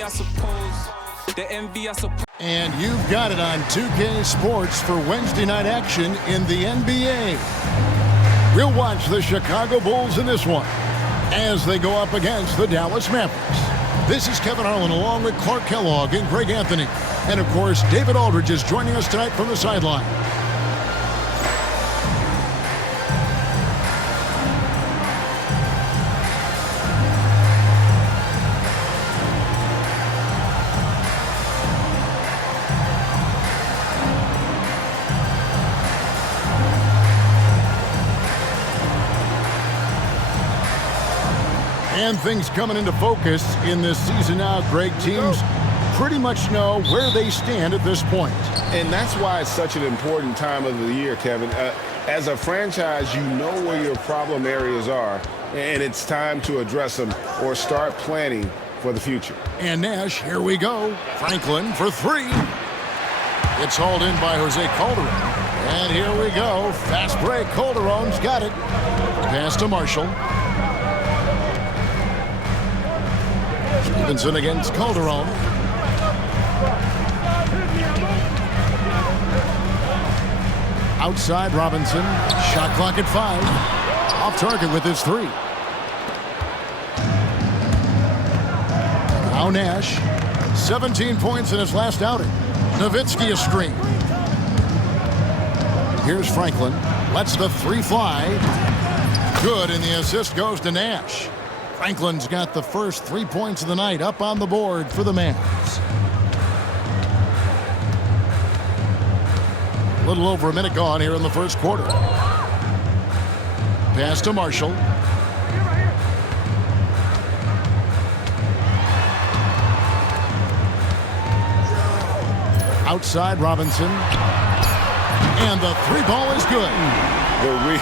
me, I suppose. The envy, I suppose. And you've got it on 2K Sports for Wednesday night action in the NBA. We'll watch the Chicago Bulls in this one as they go up against the Dallas Mavericks. This is Kevin Harlan along with Clark Kellogg and Greg Anthony. And, of course, David Aldridge is joining us tonight from the sideline. And things coming into focus in this season now, Greg. Teams pretty much know where they stand at this point. And that's why it's such an important time of the year, Kevin. As a franchise, you know where your problem areas are, and it's time to address them or start planning for the future. And Nash, here we go. Franklin for three. It's hauled in by Jose Calderon. And here we go. Fast break. Calderon's got it. Pass to Marshall. Stevenson against Calderon. Outside Robinson. Shot clock at 5. Off target with his three. Now Nash. 17 points in his last outing. Nowitzki a screen. Here's Franklin. Lets the three fly. Good, and the assist goes to Nash. Franklin's got the first 3 points of the night up on the board for the Mavs. A little over a minute gone here in the first quarter. Pass to Marshall. Outside Robinson. And the three ball is good. The real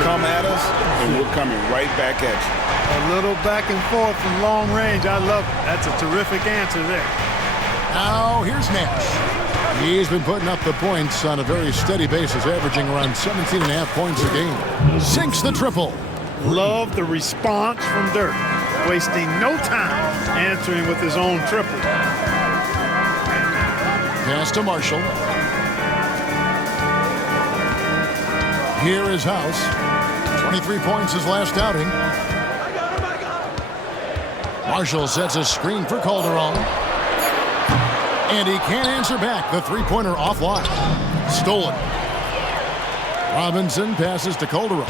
come at us, and we're coming right back at you. A little back and forth from long range. I love it. That's a terrific answer there. Now here's Nash. He's been putting up the points on a very steady basis, averaging around 17.5 points a game. Sinks the triple. Love the response from Dirk. Wasting no time answering with his own triple. Pass to Marshall. Here is House. 23 points his last outing. Marshall sets a screen for Calderon. And he can't answer back. The three-pointer offline. Stolen. Robinson passes to Calderon.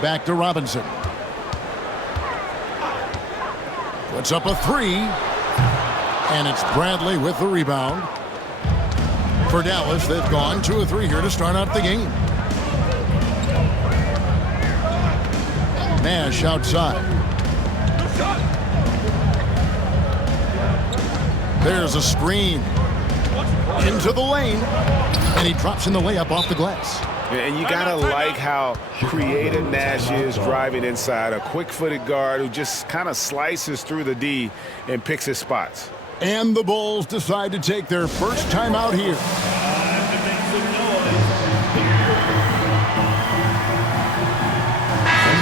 Back to Robinson. Puts up a three. And it's Bradley with the rebound. For Dallas, they've gone 2 of 3 here to start out the game. Nash outside. There's a screen. Into the lane. And he drops in the layup off the glass. And you gotta like how creative Nash is driving inside. A quick-footed guard who just kind of slices through the D and picks his spots. And the Bulls decide to take their first time out here. The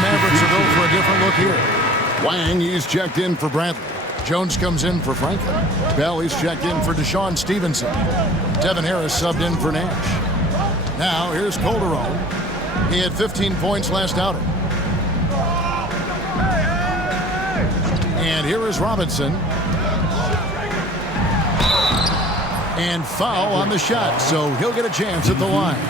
Mavericks will go for a different look here. Wang, he's checked in for Bradley. Jones comes in for Franklin. Bell, he's checked in for Deshaun Stevenson. Devin Harris subbed in for Nash. Now, here's Calderon. He had 15 points last outing. And here is Robinson. And foul on the shot, so he'll get a chance at the line.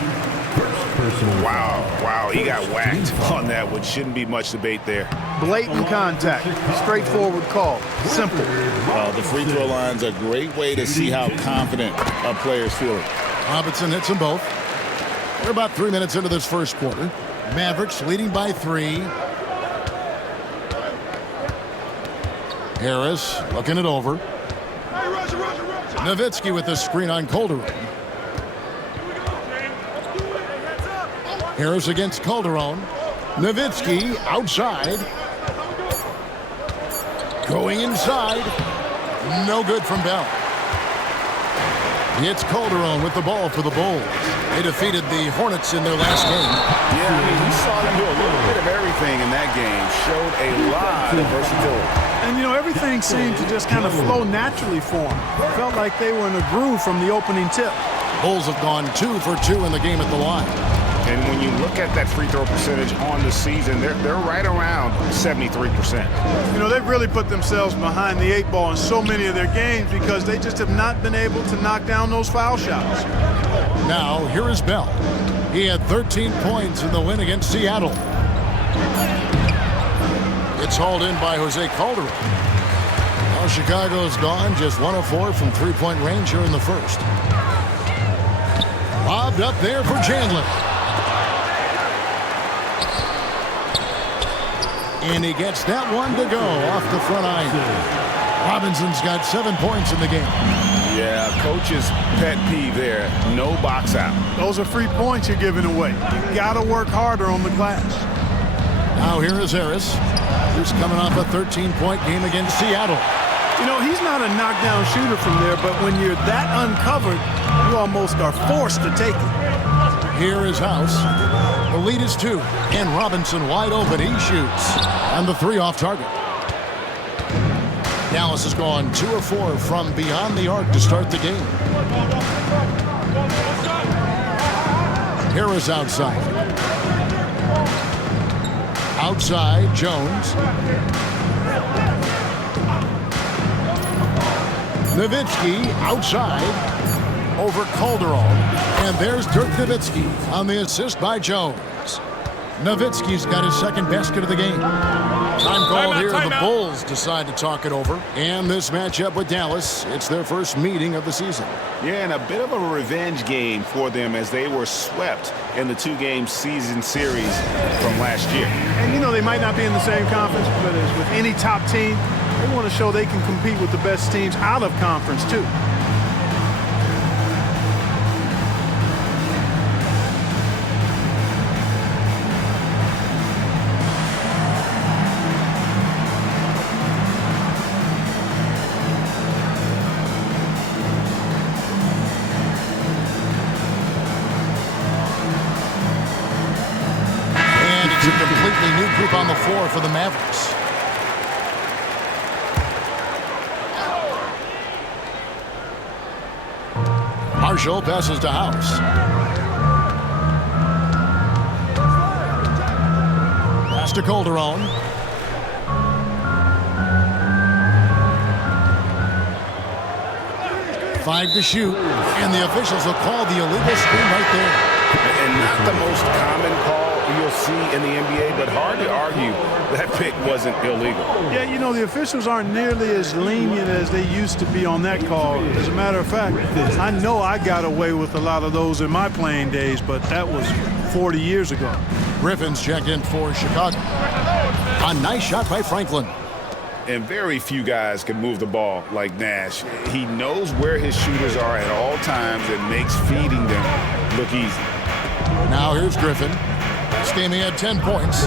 Wow, he got whacked on that, which shouldn't be much debate there. Blatant contact. Straightforward call. Simple. The free throw line's a great way to see how confident a player's feeling. Robinson hits them both. We're about 3 minutes into this first quarter. Mavericks leading by 3. Harris looking it over. Nowitzki with the screen on Calderon. Harris against Calderon. Nowitzki outside. Going inside. No good from Bell. It's Calderon with the ball for the Bulls. They defeated the Hornets in their last game. Yeah, I mean, you saw him do a little bit of everything in that game. Showed a lot of versatility. And, you know, everything seemed to just kind of flow naturally for them. Felt like they were in a groove from the opening tip. Bulls have gone 2 for 2 in the game at the line. And when you look at that free throw percentage on the season, they're right around 73%. You know, they've really put themselves behind the 8 ball in so many of their games because they just have not been able to knock down those foul shots. Now, here is Bell. He had 13 points in the win against Seattle. It's hauled in by Jose Calderon. Now Chicago's gone just 1 of 4 from three-point range here in the first. Lobbed up there for Chandler. And he gets that one to go off the front iron. Robinson's got 7 points in the game. Yeah, coach's pet peeve there. No box out. Those are free points you're giving away. You got to work harder on the glass. Now here is Harris, who's coming off a 13-point game against Seattle. You know, he's not a knockdown shooter from there, but when you're that uncovered, you almost are forced to take it. Here is House. The lead is 2, and Robinson wide open. He shoots, and the 3 off target. Dallas has gone 2 of 4 from beyond the arc to start the game. Harris outside. Outside, Jones. Nowitzki outside over Calderon. And there's Dirk Nowitzki on the assist by Jones. Nowitzki's got his second basket of the game. Time called here. The Bulls decide to talk it over. And this matchup with Dallas, it's their first meeting of the season. Yeah, and a bit of a revenge game for them as they were swept in the 2-game season series from last year. And, you know, they might not be in the same conference, but as with any top team, they want to show they can compete with the best teams out of conference, too. A completely new group on the floor for the Mavericks. Marshall passes to House. Pass to Calderon. Five to shoot, and the officials will call the illegal screen right there. And not the most common call you'll see in the NBA, but hard to argue that pick wasn't illegal. Yeah, you know, the officials aren't nearly as lenient as they used to be on that call. As a matter of fact, I know I got away with a lot of those in my playing days, but that was 40 years ago. Griffin's checked in for Chicago. A nice shot by Franklin. And very few guys can move the ball like Nash. He knows where his shooters are at all times and makes feeding them look easy. Now here's Griffin. This game he had 10 points.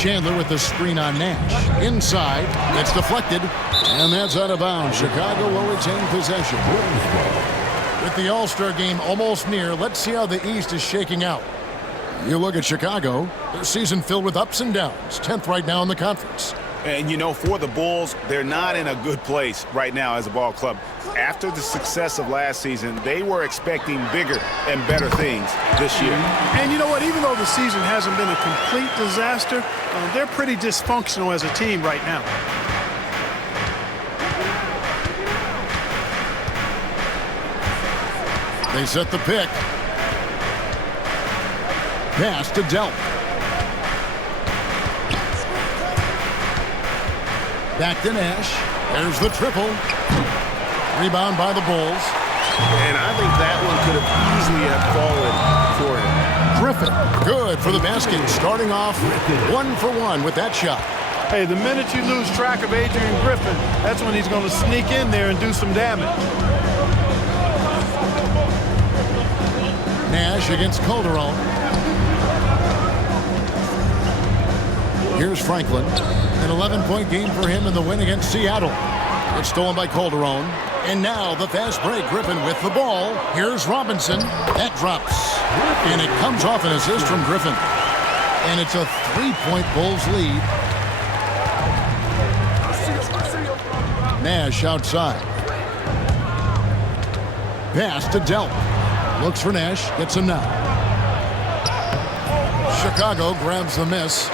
Chandler with the screen on Nash. Inside, it's deflected, and that's out of bounds. Chicago will retain possession. With the All-Star game almost near, let's see how the East is shaking out. You look at Chicago, their season filled with ups and downs, 10th right now in the conference. And, you know, for the Bulls, they're not in a good place right now as a ball club. After the success of last season, they were expecting bigger and better things this year. And you know what? Even though the season hasn't been a complete disaster, they're pretty dysfunctional as a team right now. They set the pick. Pass to Delp. Back to Nash. There's the triple. Rebound by the Bulls. And I think that one could have easily have fallen for him. Griffin, good for the basket. Starting off 1 for 1 with that shot. Hey, the minute you lose track of Adrian Griffin, that's when he's going to sneak in there and do some damage. Nash against Calderon. Here's Franklin. An 11-point game for him in the win against Seattle. It's stolen by Calderon. And now the fast break. Griffin with the ball. Here's Robinson. That drops. And it comes off an assist from Griffin. And it's a 3-point Bulls lead. Nash outside. Pass to Delp. Looks for Nash. Gets him now. Chicago grabs the miss.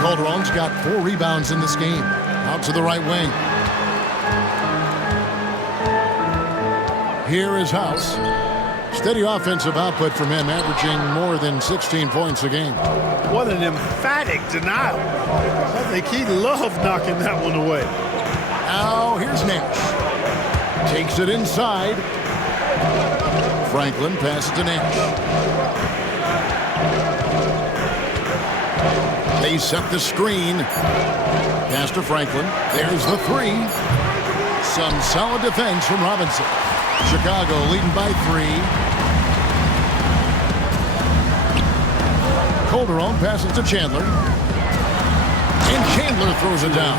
Calderon's got 4 rebounds in this game. Out to the right wing. Here is House. Steady offensive output from him, averaging more than 16 points a game. What an emphatic denial. I think he loved knocking that one away. Now here's Nash. Takes it inside. Franklin passes to Nash. They set the screen. Pass to Franklin. There's the 3. Some solid defense from Robinson. Chicago leading by 3. Calderon passes to Chandler. And Chandler throws it down.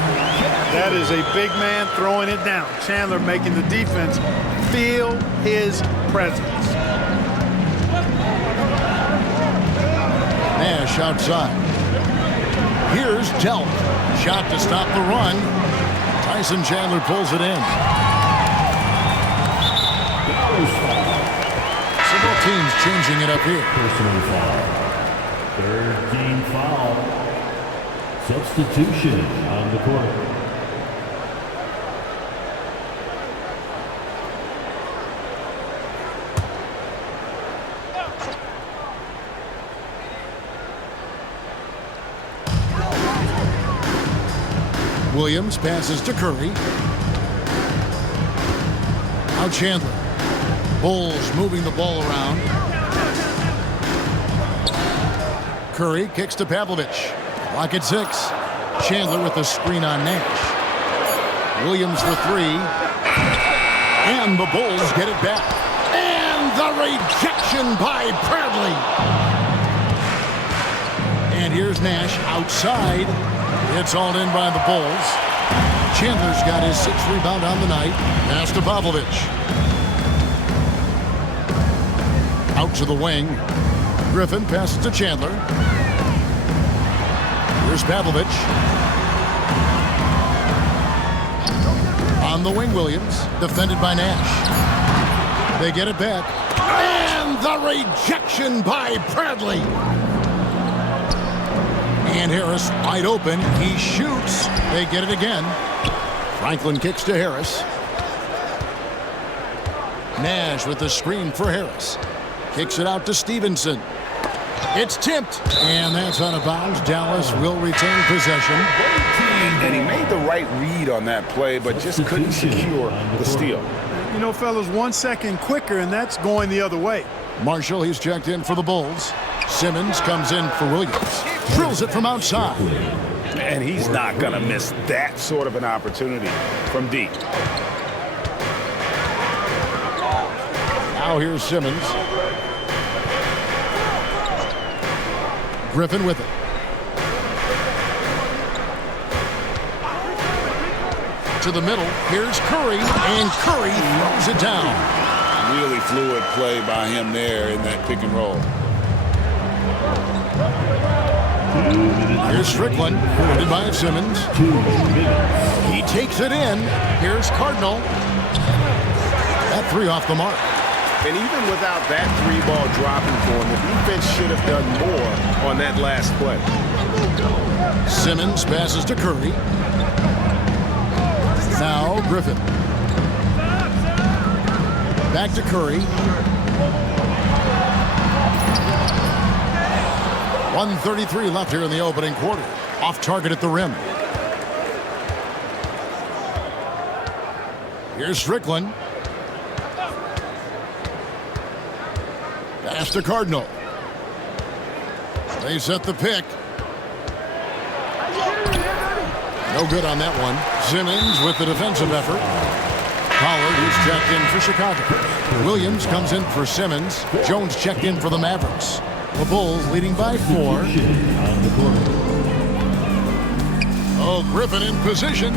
That is a big man throwing it down. Chandler making the defense feel his presence. Nash outside. Here's Delp. Shot to stop the run. Tyson Chandler pulls it in. Several teams changing it up here. Personal foul. 3rd team foul. Substitution on the court. Williams passes to Curry. Now Chandler. Bulls moving the ball around. Curry kicks to Pavlovich. Clock at 6. Chandler with the screen on Nash. Williams for 3. And the Bulls get it back. And the rejection by Bradley. And here's Nash outside. It's all in by the Bulls. Chandler's got his 6th rebound on the night. Pass to Pavlovich. Out to the wing. Griffin passes to Chandler. Here's Pavlovich. On the wing, Williams. Defended by Nash. They get it back. And the rejection by Bradley. And Harris wide open. He shoots. They get it again. Franklin kicks to Harris. Nash with the screen for Harris. Kicks it out to Stevenson. It's tipped. And that's out of bounds. Dallas will retain possession. And he made the right read on that play, but just couldn't secure the steal. You know, fellas, 1 second quicker, and that's going the other way. Marshall, he's checked in for the Bulls. Simmons comes in for Williams. Drills it from outside. And he's not going to miss that sort of an opportunity from deep. Now here's Simmons. Griffin with it. To the middle. Here's Curry. And Curry throws it down. Really fluid play by him there in that pick and roll. Here's Strickland, guarded by Simmons. He takes it in. Here's Cardinal. That 3 off the mark. And even without that 3-ball dropping for him, the defense should have done more on that last play. Simmons passes to Curry. Now Griffin. Back to Curry. 1:33 left here in the opening quarter. Off target at the rim. Here's Strickland. Pass to Cardinal. They set the pick. No good on that one. Simmons with the defensive effort. Howard, who's checked in for Chicago. Williams comes in for Simmons. Jones checked in for the Mavericks. The Bulls leading by 4. Oh, Griffin in position.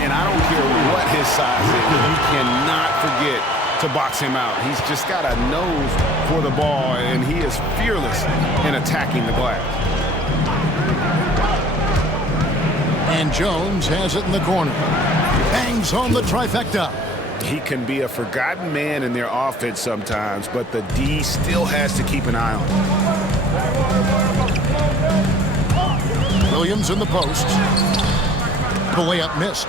And I don't care what his size is. You cannot forget to box him out. He's just got a nose for the ball, and he is fearless in attacking the glass. And Jones has it in the corner. Bangs home the trifecta. He can be a forgotten man in their offense sometimes, but the D still has to keep an eye on him. Williams in the post. The layup missed.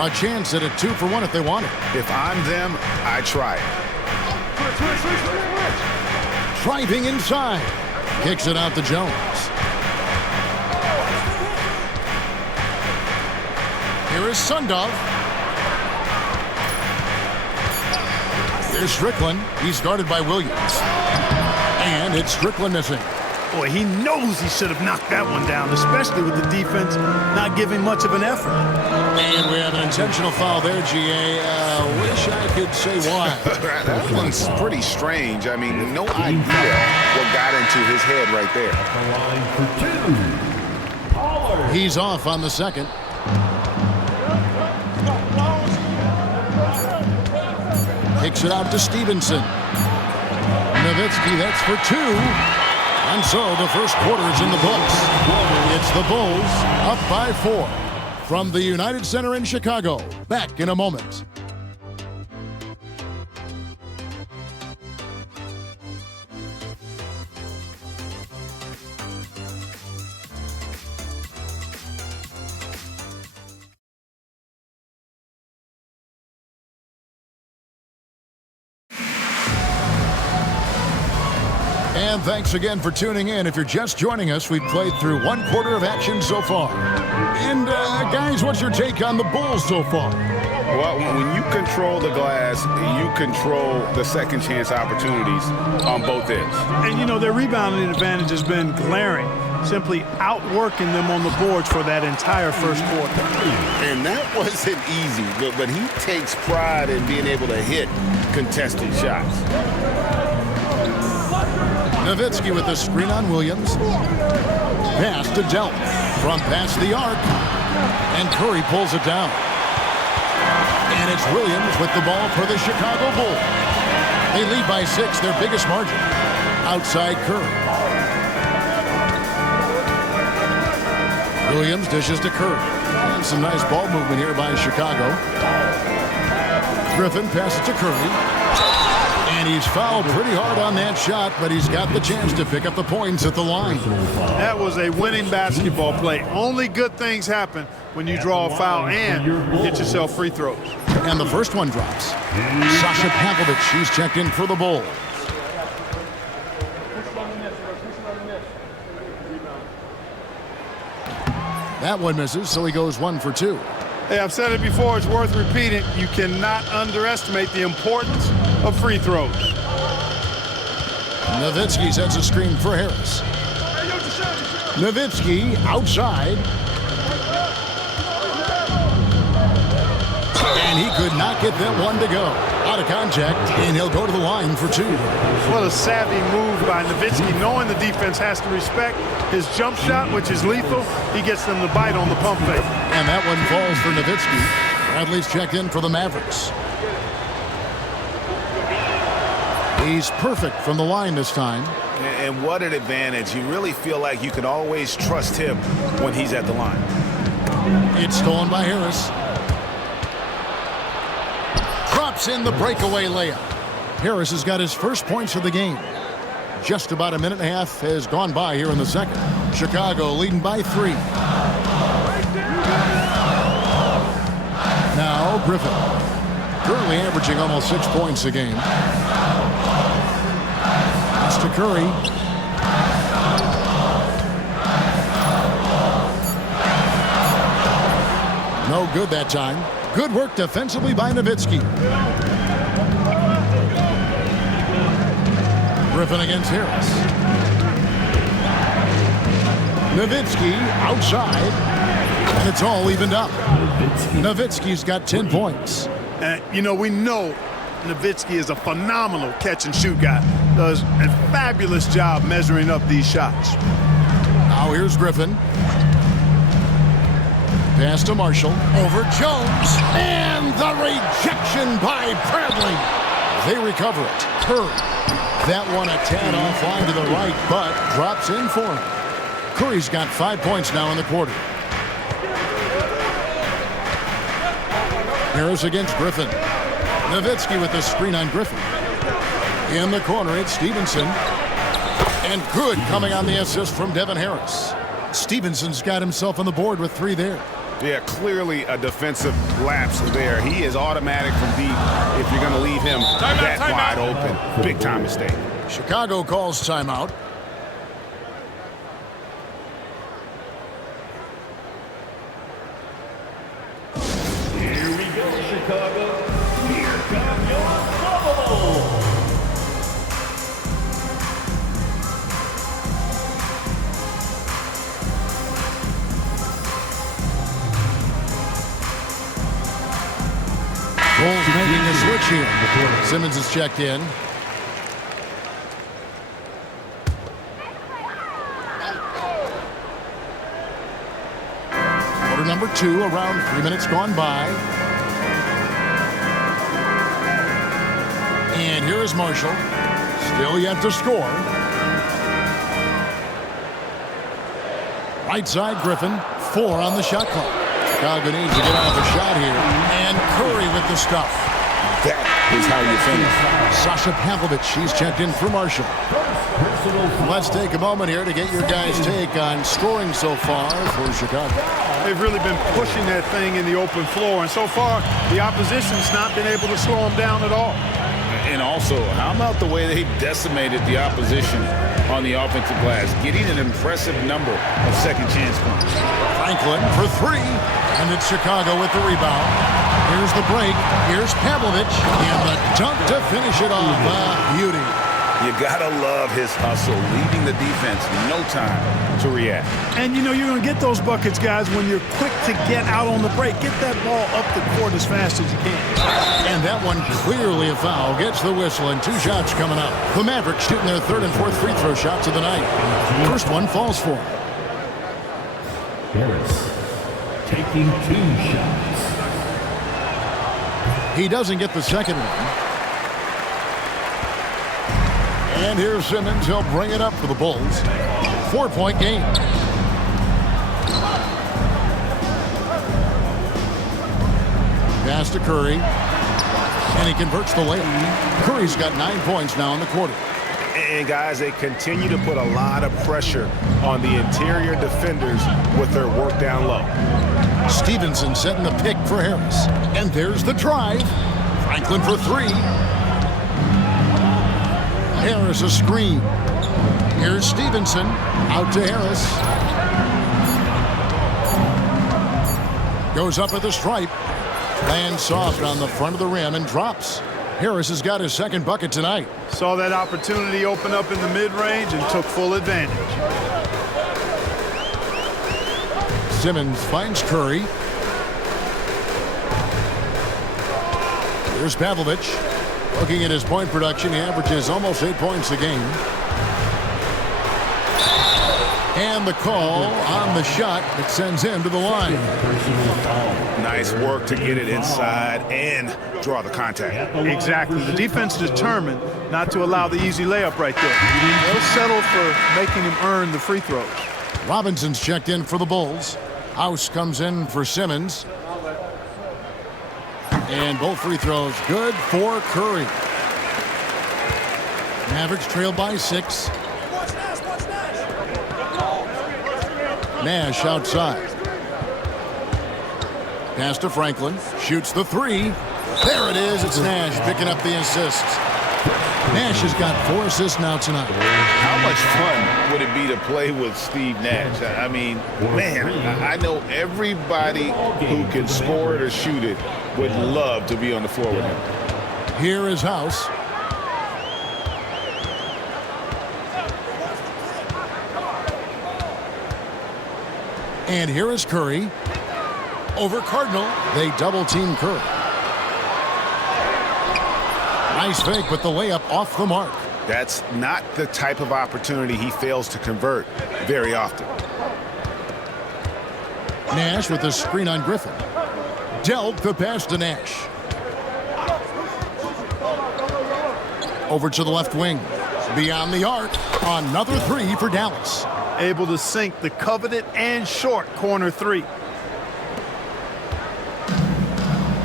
A chance at a 2-for-1 if they want it. If I'm them, I try it. Driving inside. Kicks it out to Jones. Here is Sundov. Here's Strickland. He's guarded by Williams. And it's Strickland missing. Boy, he knows he should have knocked that one down, especially with the defense not giving much of an effort. And we have an intentional foul there, GA. Wish I could say why. That one's pretty strange. I mean, no idea what got into his head right there. He's off on the second. Kicks it out to Stevenson. Nowitzki, that's for 2. And so the first quarter is in the books. It's the Bulls up by 4. From the United Center in Chicago. Back in a moment. And thanks again for tuning in. If you're just joining us, we've played through 1 quarter of action so far. And guys, what's your take on the Bulls so far? Well, when you control the glass, you control the second chance opportunities on both ends. And, you know, their rebounding advantage has been glaring, simply outworking them on the boards for that entire first quarter. And that wasn't easy, but he takes pride in being able to hit contested shots. Nowitzki with the screen on Williams. Pass to Delp. From past the arc. And Curry pulls it down. And it's Williams with the ball for the Chicago Bulls. They lead by 6, their biggest margin. Outside Curry. Williams dishes to Curry. And some nice ball movement here by Chicago. Griffin passes to Curry. And he's fouled pretty hard on that shot, but he's got the chance to pick up the points at the line. That was a winning basketball play. Only good things happen when you draw a foul and get yourself free throws. And the first one drops. Sasha Pavlovich, she's checked in for the Bulls. That one misses, so he goes 1 for 2. Hey, I've said it before, it's worth repeating. You cannot underestimate the importance of free throws. Nowitzki sets a screen for Harris. Nowitzki outside. And he could not get that one to go. Out of contact, and he'll go to the line for 2. What a savvy move by Nowitzki, knowing the defense has to respect his jump shot, which is lethal. He gets them to bite on the pump fake. And that one falls for Nowitzki. Bradley's checked in for the Mavericks. He's perfect from the line this time. And what an advantage. You really feel like you can always trust him when he's at the line. It's stolen by Harris. Drops in the breakaway layup. Harris has got his first points of the game. Just about a minute and a half has gone by here in the second. Chicago leading by 3. Now Griffin. Currently averaging almost 6 points a game. Pass to Curry. No good that time. Good work defensively by Nowitzki. Griffin against Harris. Nowitzki outside. And it's all evened up. Nowitzki's got 10 points. You know, we know Nowitzki is a phenomenal catch-and-shoot guy. Does a fabulous job measuring up these shots. Now here's Griffin. Pass to Marshall. Over Jones. And the rejection by Bradley. They recover it. Curry. That one a tad offline to the right, but drops in for him. Curry's got 5 points now in the quarter. Harris against Griffin. Nowitzki with the screen on Griffin. In the corner, it's Stevenson. And good coming on the assist from Devin Harris. Stevenson's got himself on the board with 3 there. Yeah, clearly a defensive lapse there. He is automatic from deep if you're going to leave him that wide open. Big time mistake. Chicago calls timeout. Here we go, Chicago. Here come your bubble. Bulls making a switch here. Simmons is checked in. Quarter number 2, around 3 minutes gone by. And here is Marshall. Still yet to score. Right side, Griffin. 4 on the shot clock. Chicago needs to get off a shot here. And Curry with the stuff. That is how you finish. Sasha Pavlovich, she's checked in for Marshall. Let's take a moment here to get your guys' take on scoring so far for Chicago. They've really been pushing that thing in the open floor, and so far the opposition's not been able to slow them down at all. And also, how about the way they decimated the opposition on the offensive glass, getting an impressive number of second chance points. Franklin for 3, and it's Chicago with the rebound. Here's the break. Here's Pavlovich, and the dunk to finish it off. Beauty. You gotta love his hustle, leaving the defense no time to react. And you know you're going to get those buckets, guys, when you're quick to get out on the break. Get that ball up the court as fast as you can. And that one clearly a foul. Gets the whistle, and 2 shots coming up. The Mavericks shooting their 3rd and 4th free throw shots of the night. First one falls for him. Harris taking 2 shots. He doesn't get the second one. And here's Simmons. He'll bring it up for the Bulls. 4-point game. Pass to Curry. And he converts the layup. Curry's got 9 points now in the quarter. And guys, they continue to put a lot of pressure on the interior defenders with their work down low. Stevenson setting the pick for Harris. And there's the drive. Franklin for 3. Harris a screen. Here's Stevenson. Out to Harris. Goes up at the stripe. Lands soft on the front of the rim and drops. Harris has got his 2nd bucket tonight. Saw that opportunity open up in the mid-range and took full advantage. Simmons finds Curry. Here's Pavlovich. Looking at his point production, he averages almost 8 points a game. And the call on the shot that sends him to the line. Nice work to get it inside and draw the contact. Exactly. The defense determined not to allow the easy layup right there. They'll settle for making him earn the free throws. Robinson's checked in for the Bulls. House comes in for Simmons. And both free throws good for Curry. Mavericks trail by 6. Nash outside. Pass to Franklin. Shoots the 3. There it is. It's Nash picking up the assist. Nash has got 4 assists now tonight. How much fun would it be to play with Steve Nash? I mean, man, I know everybody who can score it or shoot it would love to be on the floor with him. Here is House. And here is Curry. Over Cardinal. They double-team Curry. Nice fake, but the layup off the mark. That's not the type of opportunity he fails to convert very often. Nash with the screen on Griffin. Dealt the pass to Nash. Over to the left wing. Beyond the arc. Another 3 for Dallas. Able to sink the coveted and short corner 3.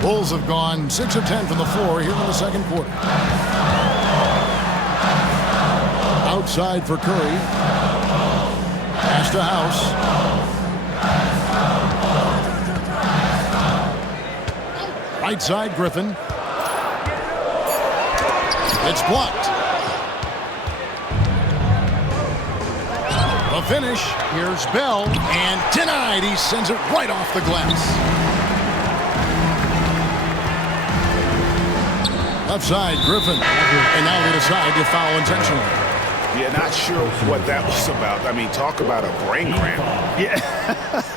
Bulls have gone 6 of 10 from the floor here in the second quarter. Outside for Curry. Pass to House. Right side, Griffin. It's blocked. The finish. Here's Bell. And denied. He sends it right off the glass. Left side, Griffin. And now they decide to foul intentionally. Yeah, not sure what that was about. I mean, talk about a brain cramp. Yeah,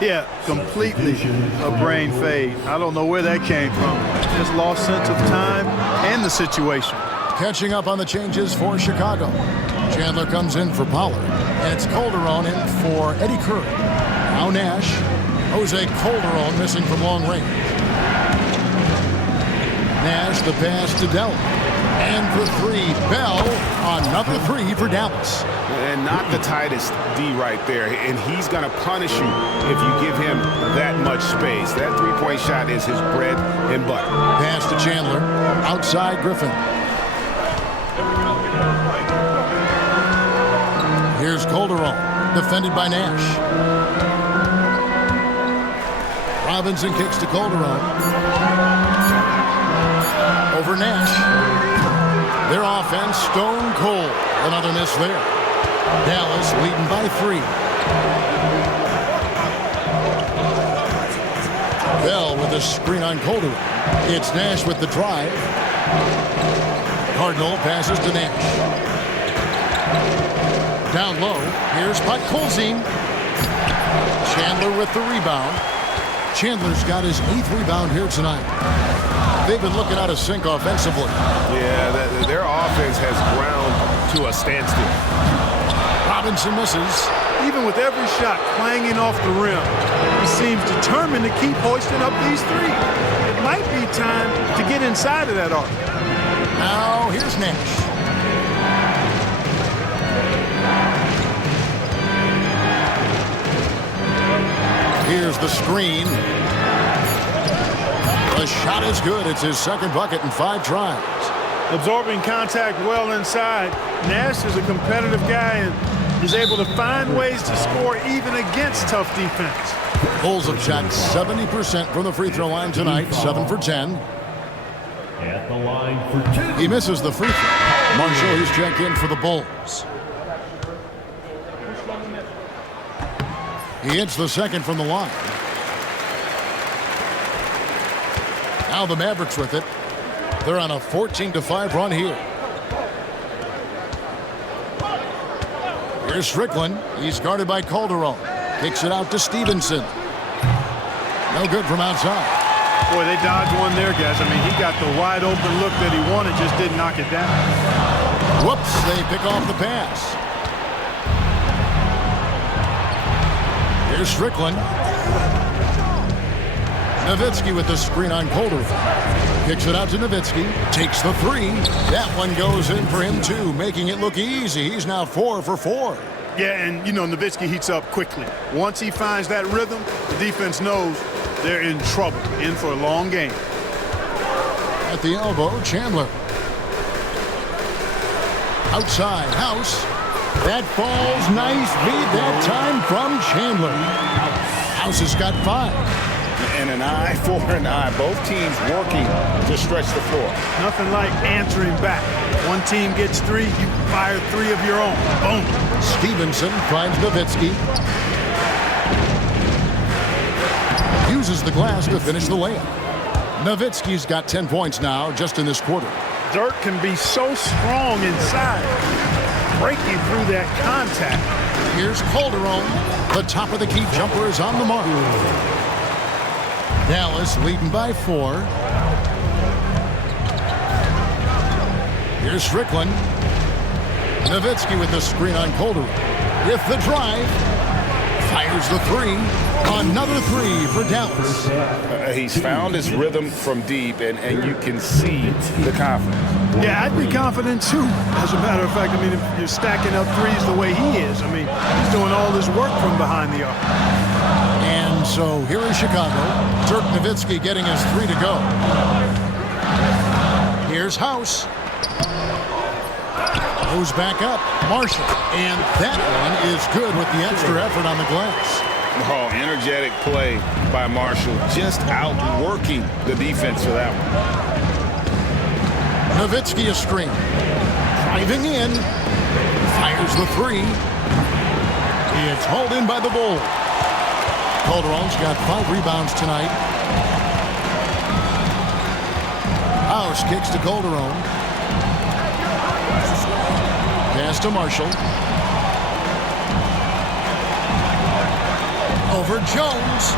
yeah, completely a brain fade. I don't know where that came from. Just lost sense of time and the situation. Catching up on the changes for Chicago. Chandler comes in for Pollard. And it's Calderon in for Eddie Curry. Now Nash. Jose Calderon missing from long range. Nash the pass to Dell. And for three, Bell. Another three for Dallas. And not the tightest D right there. And he's going to punish you if you give him that much space. That three-point shot is his bread and butter. Pass to Chandler. Outside Griffin. Here's Calderon. Defended by Nash. Robinson kicks to Calderon. Over Nash. Their offense stone cold. Another miss there. Dallas leading by 3. Bell with a screen on Calderon. It's Nash with the drive. Cardinal passes to Nash. Down low. Here's Podkolzin. Chandler with the rebound. Chandler's got his 8th rebound here tonight. They've been looking out of sync offensively. Yeah, their offense has ground to a standstill. Robinson misses. Even with every shot clanging off the rim, he seems determined to keep hoisting up these threes. It might be time to get inside of that arc. Now here's Nash. Here's the screen. The shot is good. It's his second bucket in 5 tries. Absorbing contact well inside. Nash is a competitive guy and is able to find ways to score even against tough defense. Bulls have shot 70% from the free throw line tonight, 7 for 10. At the line for 2. He misses the free throw. Marshall is checked in for the Bulls. He hits the second from the line. Now the Mavericks with it. They're on a 14-5 run here. Here's Strickland. He's guarded by Calderon. Kicks it out to Stevenson. No good from outside. Boy, they dodged one there, guys. I mean, he got the wide open look that he wanted, just didn't knock it down. Whoops, they pick off the pass. Here's Strickland. Nowitzki with the screen on Calderon. Kicks it out to Nowitzki. Takes the 3. That one goes in for him, too, making it look easy. He's now 4 for 4. Yeah, and, you know, Nowitzki heats up quickly. Once he finds that rhythm, the defense knows they're in trouble, in for a long game. At the elbow, Chandler. Outside, House. That falls nice lead that time from Chandler. House has got 5. And an eye for an eye. Both teams working to stretch the floor. Nothing like answering back. One team gets 3, you fire 3 of your own. Boom. Stevenson finds Nowitzki. Uses the glass to finish the layup. Nowitzki's got 10 points now just in this quarter. Dirk can be so strong inside, breaking through that contact. Here's Calderon. The top of the key jumper is on the mark. Dallas leading by 4. Here's Strickland. Nowitzki with the screen on Calderon. With the drive. Fires the 3. Another 3 for Dallas. He's found his rhythm from deep, and you can see the confidence. Yeah, I'd be confident too. As a matter of fact, I mean, if you're stacking up 3s the way he is, I mean, he's doing all this work from behind the arc. And so here is Chicago. Dirk Nowitzki getting his 3 to go. Here's House. Moves back up. Marshall. And that one is good with the extra effort on the glass. Oh, energetic play by Marshall. Just outworking the defense for that one. Nowitzki a screen. Driving in. Fires the 3. It's hauled in by the Bulls. Calderon's got 5 rebounds tonight. House kicks to Calderon. Pass to Marshall. Over Jones.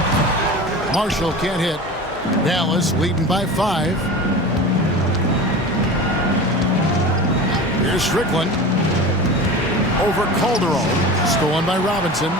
Marshall can't hit. Dallas leading by 5. Here's Strickland. Over Calderon. Stolen by Robinson.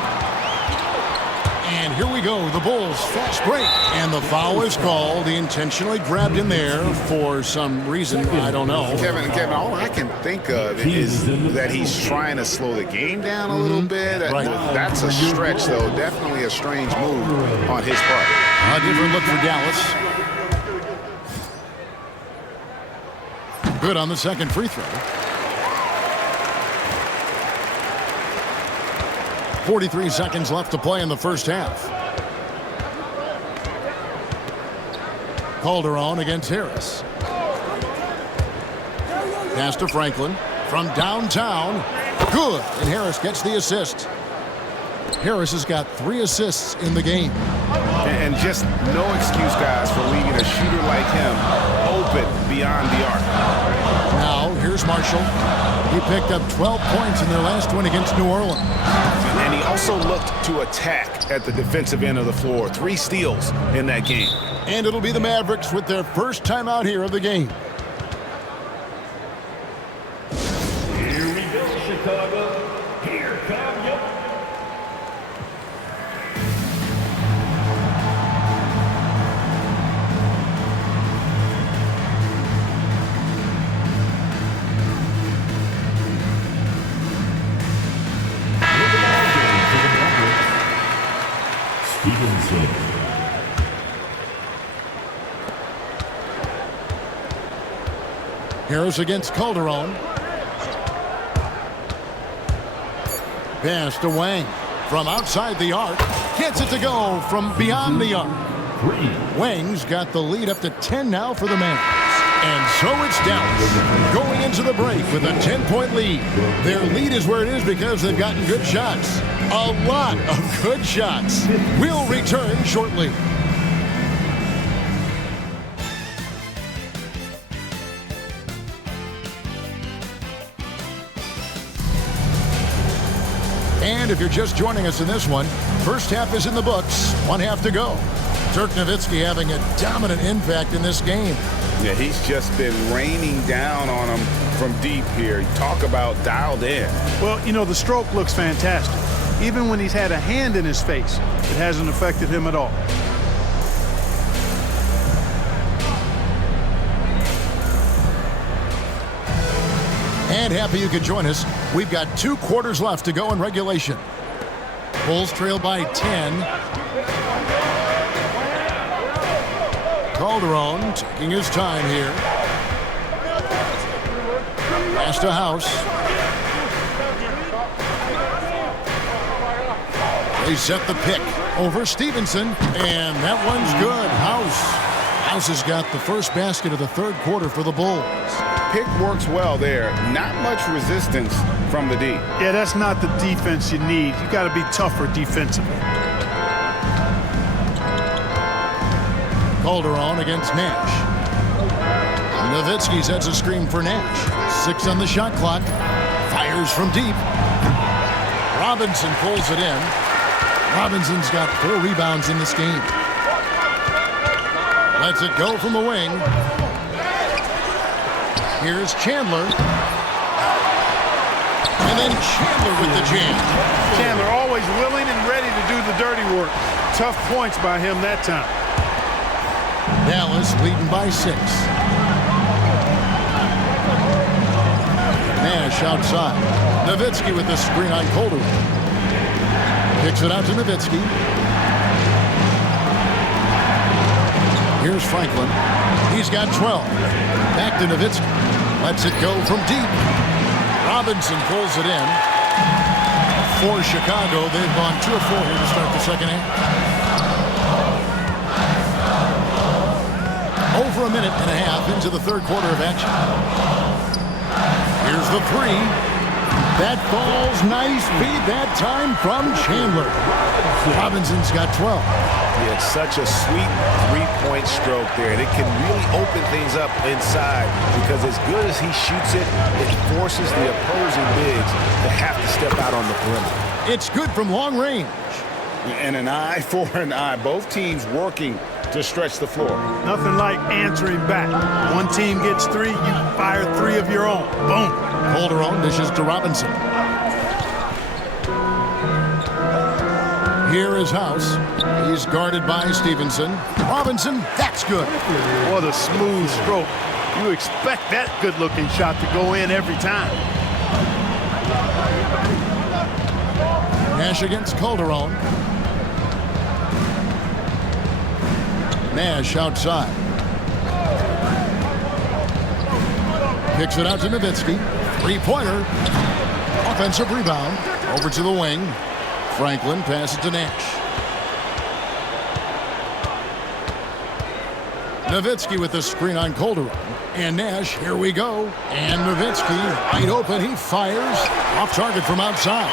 And here we go. The Bulls fast break. And the foul is called. He intentionally grabbed in there for some reason. I don't know. Kevin, all I can think of is that he's trying to slow the game down a little bit. Right. That's a stretch, though. Definitely a strange move on his part. A different look for Dallas. Good on the second free throw. 43 seconds left to play in the first half. Calderon against Harris. Pass to Franklin from downtown. Good. And Harris gets the assist. Harris has got 3 assists in the game. And just no excuse, guys, for leaving a shooter like him open beyond the arc. Now, here's Marshall. He picked up 12 points in their last win against New Orleans. And he also looked to attack at the defensive end of the floor. 3 steals in that game. And it'll be the Mavericks with their first time out here of the game. Here we go, Chicago. Here come you. Stevenson. Harris against Calderon. Pass to Wang from outside the arc. Gets it to go from beyond the arc. Wang's got the lead up to 10 now for the Mavs. And so it's Dallas going into the break with a 10-point lead. Their lead is where it is because they've gotten good shots. A lot of good shots. We'll return shortly. And if you're just joining us in this one, first half is in the books. 1 half to go. Dirk Nowitzki having a dominant impact in this game. Yeah, he's just been raining down on him from deep here. Talk about dialed in. Well, you know, the stroke looks fantastic. Even when he's had a hand in his face, it hasn't affected him at all. And happy you could join us. We've got 2 quarters left to go in regulation. Bulls trail by 10. Calderon taking his time here. Pass to House. They set the pick over Stevenson, and that one's good. House has got the first basket of the third quarter for the Bulls. Pick works well there. Not much resistance from the D. Yeah, that's not the defense you need. You got to be tougher defensively. Calderon against Nash. Nowitzki sets a screen for Nash. 6 on the shot clock. Fires from deep. Robinson pulls it in. Robinson's got 4 rebounds in this game. Lets it go from the wing. Here's Chandler. And then Chandler with the jam. Chandler always willing and ready to do the dirty work. Tough points by him that time. Dallas leading by 6. Nash outside. Nowitzki with the screen on Calderon. Kicks it out to Nowitzki. Here's Franklin. He's got 12. Back to Nowitzki. Lets it go from deep. Robinson pulls it in. For Chicago, they've gone 2 of 4 here to start the second half. Over a minute and a half into the third quarter of action. Here's the three. That falls nice feed that time from Chandler. Robinson's got 12. Yeah, it's such a sweet three-point stroke there. And it can really open things up inside because as good as he shoots it, it forces the opposing bigs to have to step out on the perimeter. It's good from long range. And an eye for an eye. Both teams working to stretch the floor. Nothing like answering back. One team gets 3, you fire 3 of your own. Boom. Calderon dishes to Robinson. Here is House. He's guarded by Stevenson. Robinson, that's good. What a smooth stroke. You expect that good-looking shot to go in every time. Nash against Calderon. Nash outside. Kicks it out to Nowitzki. Three-pointer. Offensive rebound. Over to the wing. Franklin passes to Nash. Nowitzki with the screen on Calderon. And Nash, here we go. And Nowitzki, wide open, he fires. Off target from outside.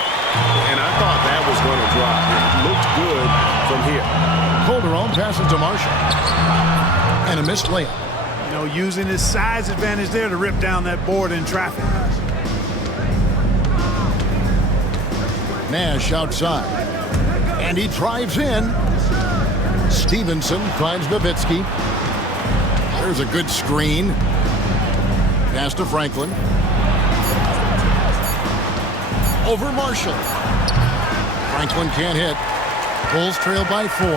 And I thought that was going to drop. It looked good from here. Calderon passes to Marshall. And a missed layup. You know, using his size advantage there to rip down that board in traffic. Nash outside. And he drives in. Stevenson finds Nowitzki. There's a good screen. Pass to Franklin. Over Marshall. Franklin can't hit. Bulls trail by 4.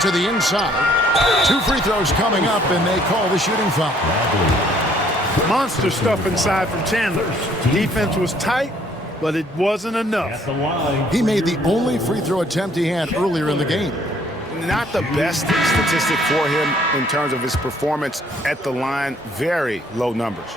To the inside. 2 free throws coming up, and they call the shooting foul. Monster stuff inside from Chandler. Defense was tight, but it wasn't enough. He made the only free throw attempt he had earlier in the game. Not the best statistic for him in terms of his performance at the line. Very low numbers.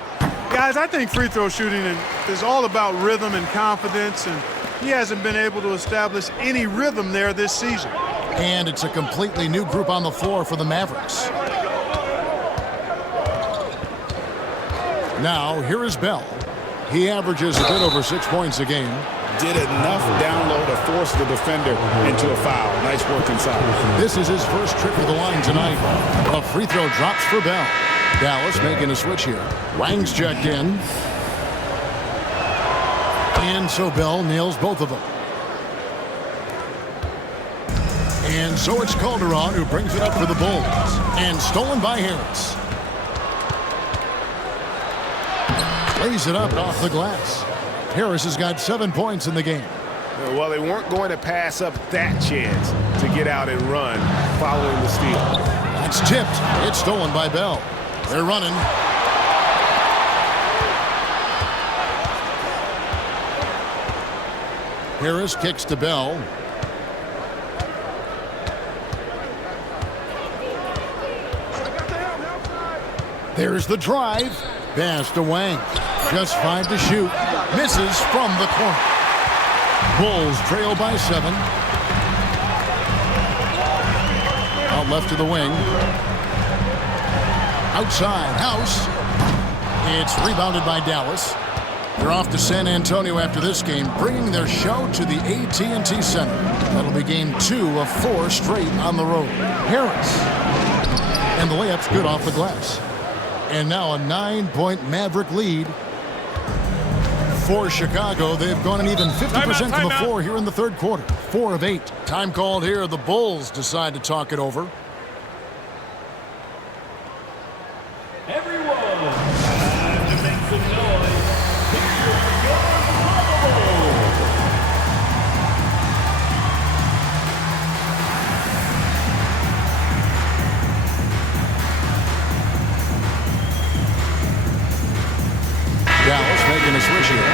Guys, I think free throw shooting is all about rhythm and confidence, and he hasn't been able to establish any rhythm there this season. And it's a completely new group on the floor for the Mavericks. Now, here is Bell. He averages a bit over 6 points a game. Did enough down low to force the defender into a foul. Nice work inside. This is his first trip to the line tonight. A free throw drops for Bell. Dallas making a switch here. Wang's checked in. And so Bell nails both of them. And so it's Calderon who brings it up for the Bulls. And stolen by Harris. Lays it up off the glass. Harris has got 7 points in the game. Well, they weren't going to pass up that chance to get out and run following the steal. It's tipped. It's stolen by Bell. They're running. Harris kicks to Bell. There's the drive. Pass to Wang. Just 5 to shoot. Misses from the corner. Bulls trail by 7. Out left to the wing. Outside, House. It's rebounded by Dallas. They're off to San Antonio after this game, bringing their show to the AT&T Center. That'll be game 2 of 4 straight on the road. Harris. And the layup's good off the glass. And now a 9-point Maverick lead for Chicago. They've gone an even 50% from the floor here in the third quarter. 4 of 8. Time called here. The Bulls decide to talk it over. Everyone, time to make some noise. Here we go, Dallas making a switch here.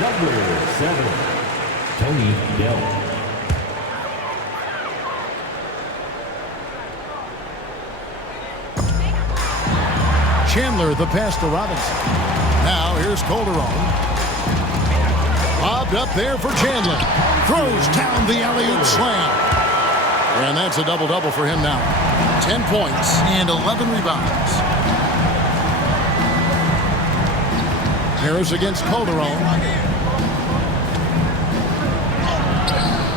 Number 7, Tony Delk. Chandler the pass to Robinson. Now here's Calderon. Lobbed up there for Chandler. Throws down the alley-oop slam. And that's a double-double for him now. 10 points and 11 rebounds. Harris against Calderon.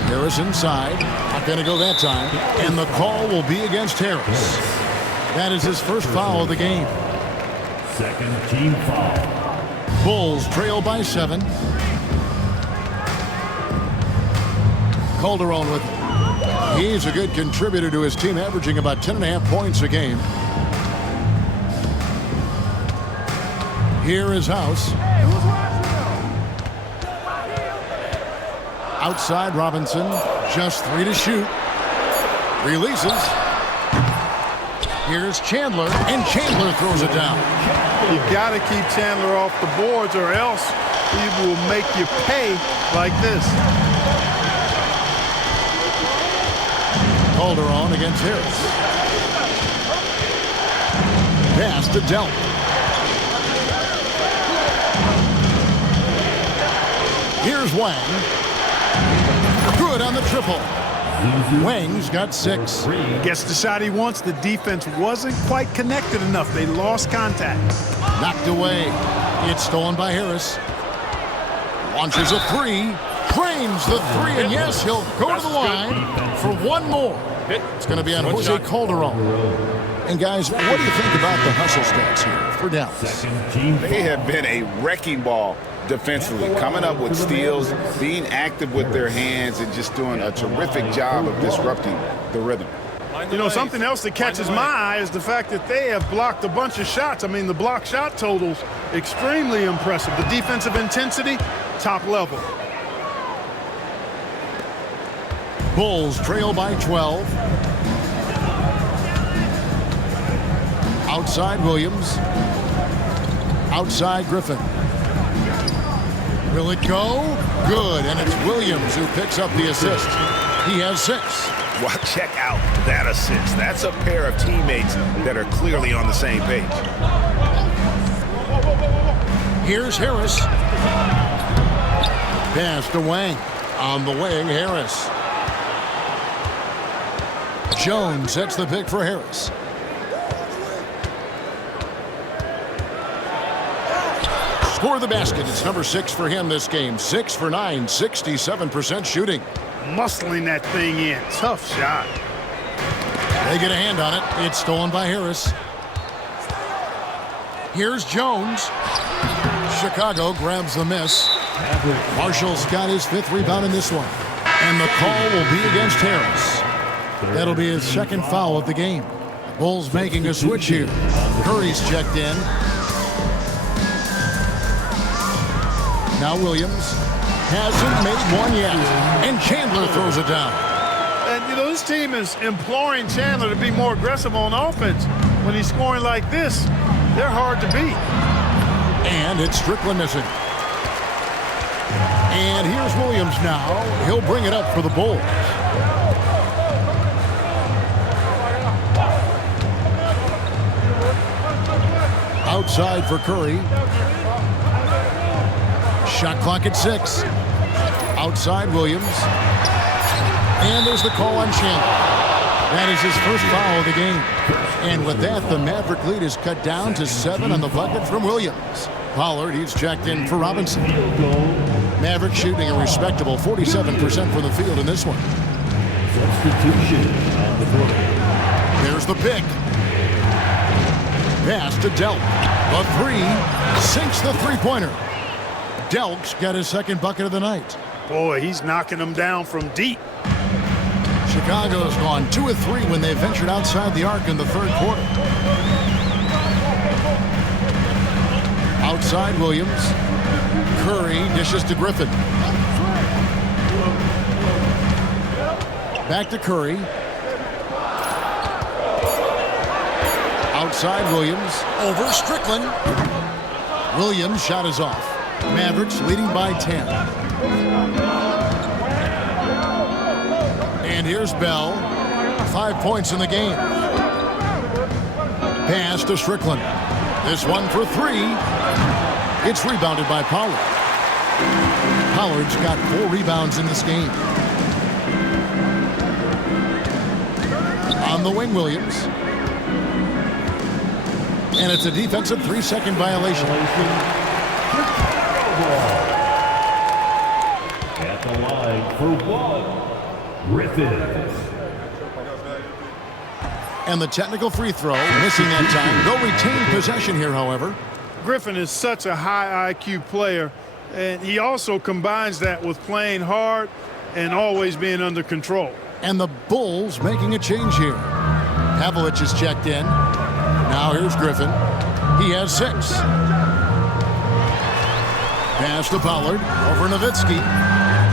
Harris inside. Not going to go that time. And the call will be against Harris. That is his first foul of the game. Second team foul. Bulls trail by 7. Calderon with it. He's a good contributor to his team, averaging about 10.5 points a game. Here is House. Outside Robinson, just 3 to shoot. Releases. Here's Chandler, and Chandler throws it down. You got to keep Chandler off the boards, or else he will make you pay like this. Calderon against Harris. Pass to Delp. Here's Wang. Good on the triple. Wang's got 6. Gets the shot he wants. The defense wasn't quite connected enough. They lost contact. Knocked away. It's stolen by Harris. Launches a 3. Frames the 3, and yes, he'll go to the line for one more. It's going to be on Jose Calderon. And guys, what do you think about the hustle stats here for Dallas? They have been a wrecking ball defensively, coming up with steals, being active with their hands, and just doing a terrific job of disrupting the rhythm. You know, something else that catches my eye is the fact that they have blocked a bunch of shots. I mean, the block shot totals, extremely impressive. The defensive intensity, top level. Bulls trail by 12. Outside Williams. Outside Griffin. Will it go? Good, and it's Williams who picks up the assist. He has 6. Well, check out that assist. That's a pair of teammates that are clearly on the same page. Here's Harris. Pass to Wang. On the wing, Harris. Jones sets the pick for Harris. Score the basket. It's number 6 for him this game. 6 for 9, 67% shooting. Muscling that thing in. Tough shot. They get a hand on it. It's stolen by Harris. Here's Jones. Chicago grabs the miss. Marshall's got his 5th rebound in this one. And the call will be against Harris. That'll be his 2nd foul of the game. Bulls making a switch here. Curry's checked in. Now Williams hasn't made one yet. And Chandler throws it down. And, you know, this team is imploring Chandler to be more aggressive on offense. When he's scoring like this, they're hard to beat. And it's Strickland missing. And here's Williams now. He'll bring it up for the Bulls. Outside for Curry. Shot clock at 6. Outside Williams. And there's the call on Chandler. That is his first foul of the game. And with that, the Maverick lead is cut down to 7 on the bucket from Williams. Pollard, he's checked in for Robinson. Maverick shooting a respectable 47% from the field in this one. Substitution on the floor. There's the pick. Pass to Delp. The 3 sinks the three-pointer. Delp's got his 2nd bucket of the night. Boy, he's knocking them down from deep. Chicago's gone 2 of 3 when they ventured outside the arc in the 3rd quarter. Outside Williams. Curry dishes to Griffin. Back to Curry. Outside Williams. Over Strickland. Williams' shot is off. Mavericks leading by 10. And here's Bell. 5 points in the game. Pass to Strickland. This one for three. It's rebounded by Pollard. Pollard's got 4 rebounds in this game. On the wing, Williams. And it's a defensive 3-second violation. At the line for one, Griffin. And the technical free throw, missing that time. They'll retain possession here, however. Griffin is such a high IQ player, and he also combines that with playing hard and always being under control. And the Bulls making a change here. Pavlich is checked in. Now here's Griffin. He has 6. Pass to Pollard over Nowitzki.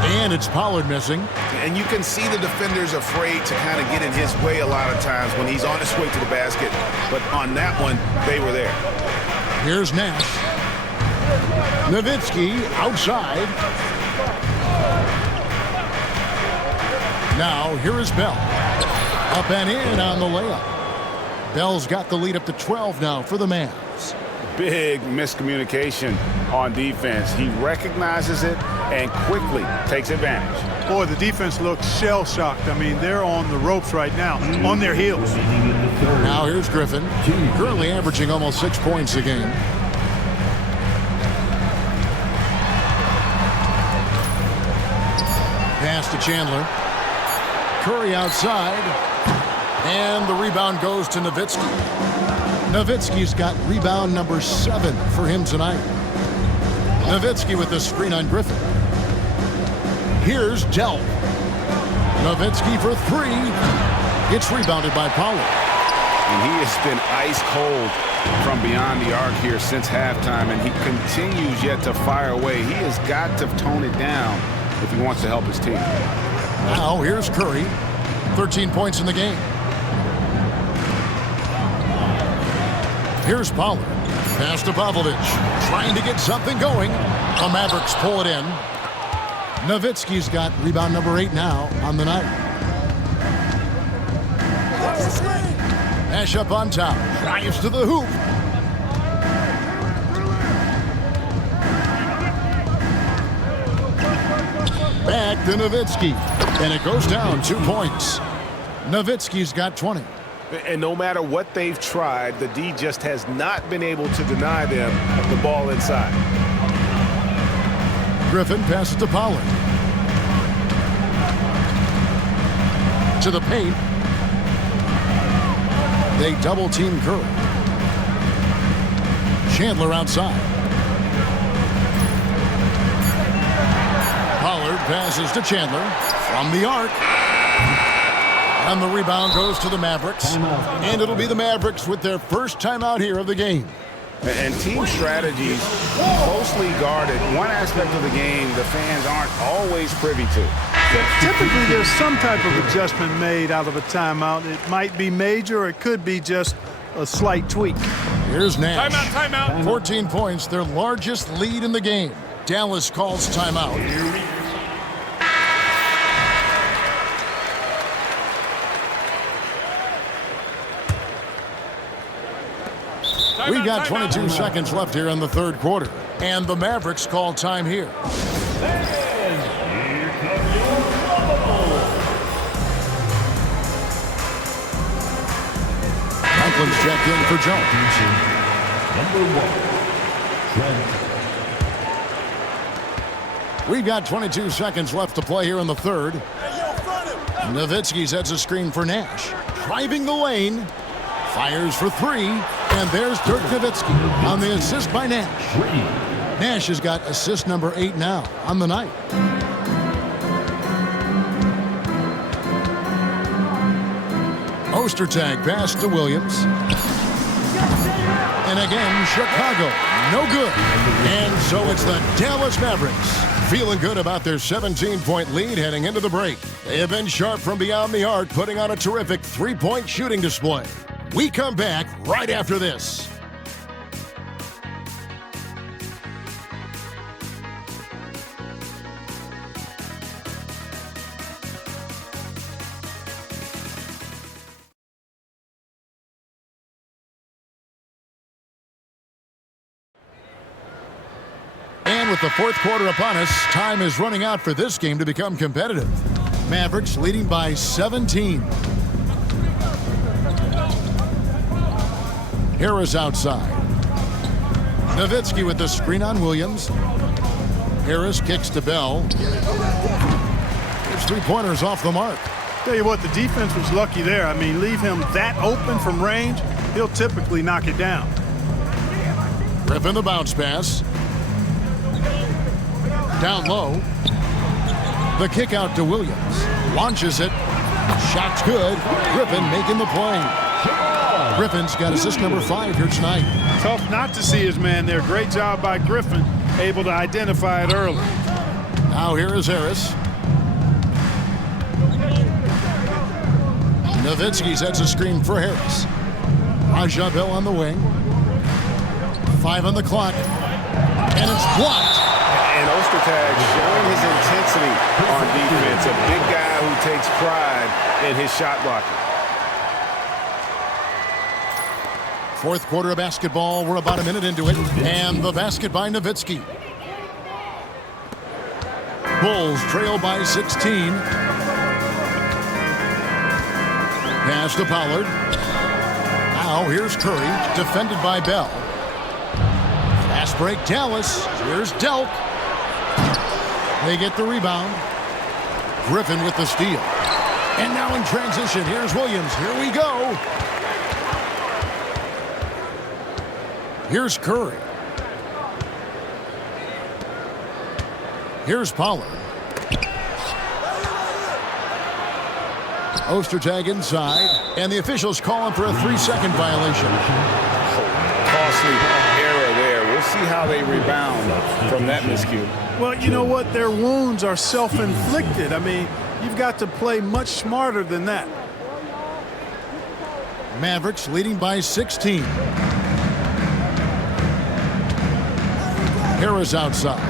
And it's Pollard missing. And you can see the defenders afraid to kind of get in his way a lot of times when he's on his way to the basket. But on that one, they were there. Here's Nash. Nowitzki outside. Now here is Bell. Up and in on the layup. Bell's got the lead up to 12 now for the Mavs. Big miscommunication on defense. He recognizes it and quickly takes advantage. Boy, the defense looks shell-shocked. I mean, they're on the ropes right now, on their heels. Now here's Griffin, currently averaging almost 6 points a game. Pass to Chandler. Curry outside. And the rebound goes to Nowitzki. Nowitzki's got rebound number 7 for him tonight. Nowitzki with the screen on Griffin. Here's Dell. Nowitzki for 3. It's rebounded by Pollard. And he has been ice cold from beyond the arc here since halftime, and he continues yet to fire away. He has got to tone it down if he wants to help his team. Now here's Curry. 13 points in the game. Here's Pollard. Pass to Pavlich. Trying to get something going. The Mavericks pull it in. Nowitzki's got rebound number 8 now on the night. Nash up on top. Drives to the hoop. Back to Nowitzki. And it goes down 2 points. Nowitzki's got 20. And no matter what they've tried, the D just has not been able to deny them the ball inside. Griffin passes to Pollard. To the paint. They double team Curry. Chandler outside. Pollard passes to Chandler from the arc. And the rebound goes to the Mavericks. And it'll be the Mavericks with their first timeout here of the game. And team strategies closely guarded. One aspect of the game the fans aren't always privy to. Typically, there's some type of adjustment made out of a timeout. It might be major, or it could be just a slight tweak. Here's Nash. Timeout. 14 points, their largest lead in the game. Dallas calls timeout. We've got 22 seconds left here in the third quarter. And the Mavericks call time here. Here comes your bubble. Franklin's checked in for Jones. Number 1, Trent. We've got 22 seconds left to play here in the third. Nowitzki sets a screen for Nash. Driving the lane. Fires for 3. And there's Dirk Nowitzki on the assist by Nash. Nash has got assist number 8 now on the night. Ostertag pass to Williams. And again, Chicago, no good. And so it's the Dallas Mavericks feeling good about their 17-point lead heading into the break. They have been sharp from beyond the arc, putting on a terrific 3-point shooting display. We come back right after this. And with the fourth quarter upon us, time is running out for this game to become competitive. Mavericks leading by 17. Harris outside. Nowitzki with the screen on Williams. Harris kicks to Bell. His three-pointers off the mark. Tell you what, the defense was lucky there. I mean, leave him that open from range, he'll typically knock it down. Griffin the bounce pass. Down low. The kick out to Williams. Launches it. Shot's good. Griffin making the play. Griffin's got assist number 5 here tonight. Tough not to see his man there. Great job by Griffin, able to identify it early. Now here is Harris. Nowitzki sets a screen for Harris. Raja Bell on the wing. 5 on the clock. And it's blocked. And Ostertag showing his intensity on defense. A big guy who takes pride in his shot blocking. Fourth quarter of basketball. We're about a minute into it. And the basket by Nowitzki. Bulls trail by 16. Pass to Pollard. Now here's Curry, defended by Bell. Fast break, Dallas. Here's Delk. They get the rebound. Griffin with the steal. And now in transition, here's Williams. Here we go. Here's Curry. Here's Pollard. Ostertag inside, and the officials calling for a 3-second violation. Costly error there. We'll see how they rebound from that miscue. Well, you know what? Their wounds are self-inflicted. I mean, you've got to play much smarter than that. Mavericks leading by 16. Harris outside.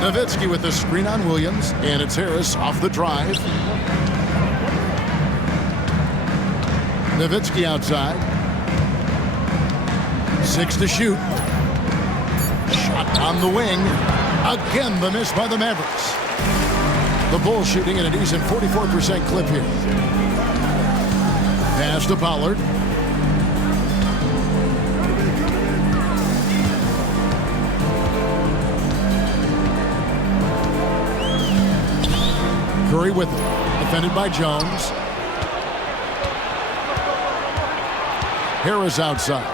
Nowitzki with the screen on Williams, and it's Harris off the drive. Nowitzki outside. 6 to shoot. Shot on the wing. Again, the miss by the Mavericks. The Bulls shooting at a decent 44% clip here. Pass to Pollard. Curry with it. Defended by Jones. Harris outside.